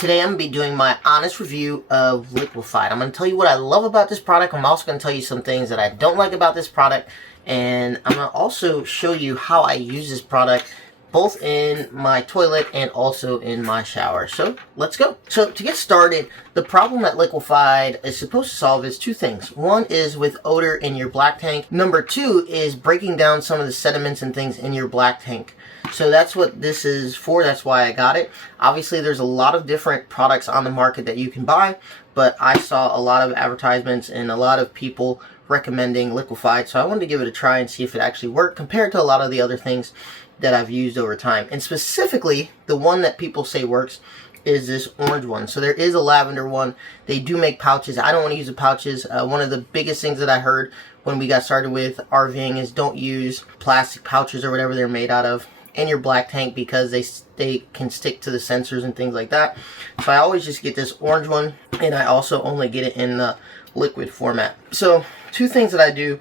Today I'm going to be doing my honest review of Liquified. I'm going to tell you what I love about this product. I'm also going to tell you some things that I don't like about this product. And I'm going to also show you how I use this product both in my toilet and also in my shower. So let's go. So to get started, the problem that Liquified is supposed to solve is two things. One is with odor in your black tank. Number two is breaking down some of the sediments and things in your black tank. So that's what this is for. That's why I got it. Obviously, there's a lot of different products on the market that you can buy, but I saw a lot of advertisements and a lot of people recommending Liquified, so I wanted to give it a try and see if it actually worked compared to a lot of the other things that I've used over time. And specifically, the one that people say works is this orange one. So there is a lavender one. They do make pouches. I don't want to use the pouches. One of the biggest things that I heard when we got started with RVing is don't use plastic pouches or whatever they're made out of in your black tank because they can stick to the sensors and things like that. So I always just get this orange one, and I also only get it in the liquid format. So two things that I do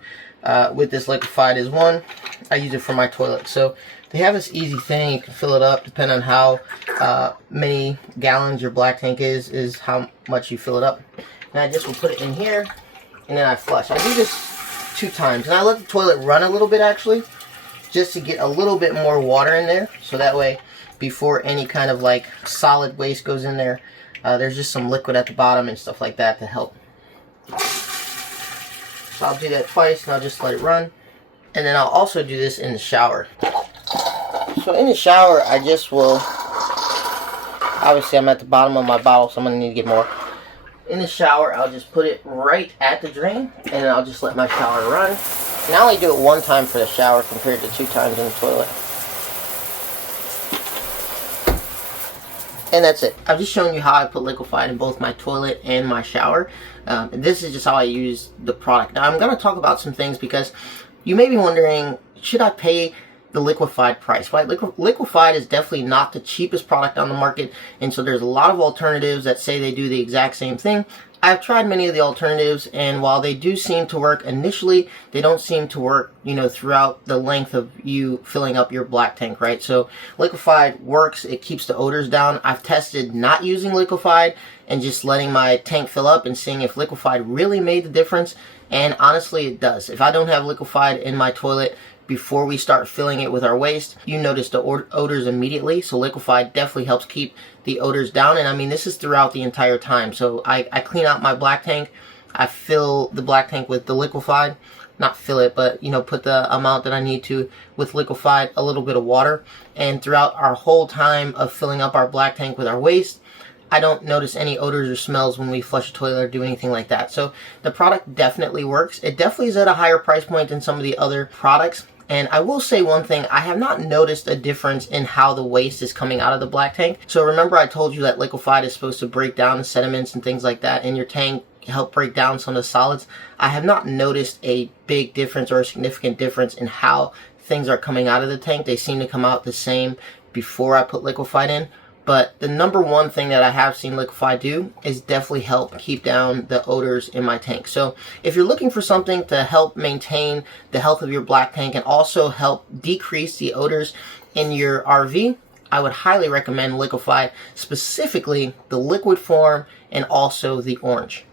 with this Liquified is, one, I use it for my toilet. So they have this easy thing. You can fill it up depending on how many gallons your black tank is how much you fill it up. And I just will put it in here and then I flush. I do this 2 times, and I let the toilet run a little bit actually, just to get a little bit more water in there, so that way before any kind of like solid waste goes in there, there's just some liquid at the bottom and stuff like that to help. So I'll do that twice and I'll just let it run. And then I'll also do this in the shower. So in the shower, I just will, obviously I'm at the bottom of my bottle, so I'm going to need to get more. In the shower, I'll just put it right at the drain, and then I'll just let my shower run. And I only do it 1 time for the shower compared to 2 times in the toilet. And that's it. I've just shown you how I put Liquified in both my toilet and my shower. This is just how I use the product. Now I'm going to talk about some things because you may be wondering, should I pay the Liquified price? Right? Liquified is definitely not the cheapest product on the market, and so there's a lot of alternatives that say they do the exact same thing. I've tried many of the alternatives, and while they do seem to work initially, they don't seem to work, throughout the length of you filling up your black tank, right? So Liquified works. It keeps the odors down. I've tested not using Liquified and just letting my tank fill up and seeing if Liquified really made the difference, and honestly it does. If I don't have Liquified in my toilet before we start filling it with our waste, you notice the odors immediately. So Liquified definitely helps keep the odors down, and I mean this is throughout the entire time. So I clean out my black tank, I fill the black tank with the Liquified, not fill it, but put the amount that I need to with Liquified, a little bit of water, and throughout our whole time of filling up our black tank with our waste, I don't notice any odors or smells when we flush a toilet or do anything like that. So the product definitely works. It definitely is at a higher price point than some of the other products. And I will say one thing, I have not noticed a difference in how the waste is coming out of the black tank. So remember I told you that Liquified is supposed to break down the sediments and things like that in your tank, help break down some of the solids. I have not noticed a big difference or a significant difference in how things are coming out of the tank. They seem to come out the same before I put Liquified in. But the number one thing that I have seen Liquified do is definitely help keep down the odors in my tank. So if you're looking for something to help maintain the health of your black tank and also help decrease the odors in your RV, I would highly recommend Liquified, specifically the liquid form and also the orange.